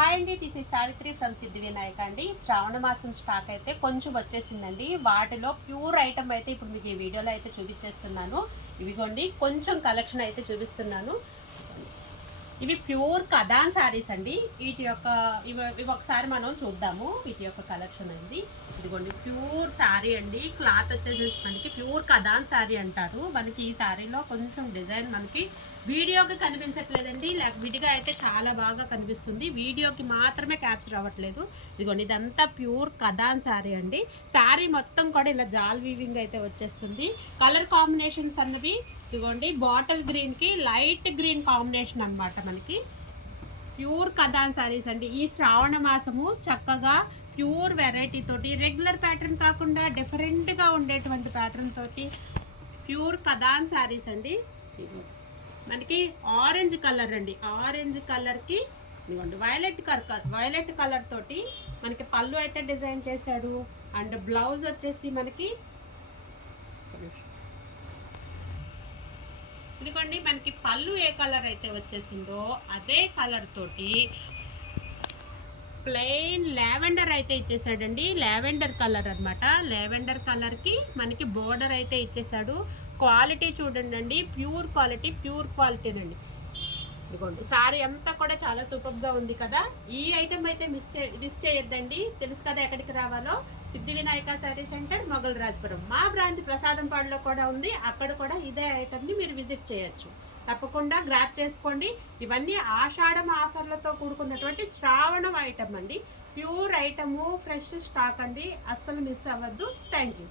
Hi అండి, this is Savitri from సిద్ధి వినాయక అండి. శ్రావణ మాసం స్టాక్ అయితే కొంచెం వచ్చేసిందండి. వాటిలో ప్యూర్ ఐటమ్ అయితే ఇప్పుడు మీకు ఈ వీడియోలో అయితే చూపించేస్తున్నాను. ఇవిగోండి కొంచెం కలెక్షన్ అయితే చూపిస్తున్నాను. ఇవి ప్యూర్ కదాన్ శారీస్ అండి. వీటి యొక్క ఇవి ఒకసారి మనం చూద్దాము. వీటి యొక్క కలెక్షన్ అండి. ఇదిగోండి ప్యూర్ శారీ అండి. క్లాత్ వచ్చేసి మనకి ప్యూర్ కదాన్ శారీ అంటారు. మనకి ఈ శారీలో కొంచెం డిజైన్ మనకి వీడియోకి కనిపించట్లేదండి, లేక విడిగా అయితే చాలా బాగా కనిపిస్తుంది. వీడియోకి మాత్రమే క్యాప్చర్ అవ్వట్లేదు. ఇదిగోండి ఇదంతా ప్యూర్ కదాన్ శారీ అండి. శారీ మొత్తం కూడా ఇలా జాల్ వీవింగ్ అయితే వచ్చేస్తుంది. కలర్ కాంబినేషన్స్ అన్నవి ఇదిగోండి బాటిల్ గ్రీన్కి లైట్ గ్రీన్ కాంబినేషన్ అనమాట. మనకి ప్యూర్ కదాన్ శారీస్ అండి. ఈ శ్రావణ మాసము చక్కగా ప్యూర్ వెరైటీ తోటి, రెగ్యులర్ ప్యాటర్న్ కాకుండా డిఫరెంట్గా ఉండేటువంటి ప్యాటర్న్ తోటి ప్యూర్ కదాన్ శారీస్ అండి. మనకి ఆరెంజ్ కలర్ అండి. ఆరెంజ్ కలర్కి ఇదిగోండి వైలెట్ కలర్ తోటి మనకి పళ్ళు అయితే డిజైన్ చేశాడు. అండ్ బ్లౌజ్ వచ్చేసి మనకి ఇదిగోండి మనకి పళ్ళు ఏ కలర్ అయితే వచ్చేసిందో అదే కలర్ తోటి ప్లెయిన్ లావెండర్ అయితే ఇచ్చేసాడండి. లావెండర్ కలర్ అనమాట. లావెండర్ కలర్కి మనకి బోర్డర్ అయితే ఇచ్చేసాడు. క్వాలిటీ చూడండి, ప్యూర్ క్వాలిటీనండి. ఇదిగోండి సారీ అంతా కూడా చాలా సూపర్గా ఉంది కదా. ఈ ఐటమ్ అయితే మిస్ చేయొద్దండి. తెలుసు కదా ఎక్కడికి రావాలో. సిద్ధి వినాయక శారీ సెంటర్, మొగల్ రాజపురం. మా బ్రాంచ్ ప్రసాదంపాడులో కూడా ఉంది. అక్కడ కూడా ఇదే ఐటమ్ని మీరు విజిట్ చేయొచ్చు. తప్పకుండా గ్రాప్ చేసుకోండి. ఇవన్నీ ఆషాఢం ఆఫర్లతో కూడుకున్నటువంటి శ్రావణం ఐటమ్ అండి. ప్యూర్ ఐటము, ఫ్రెష్ స్టాక్ అండి. అస్సలు మిస్ అవ్వద్దు. Thank you.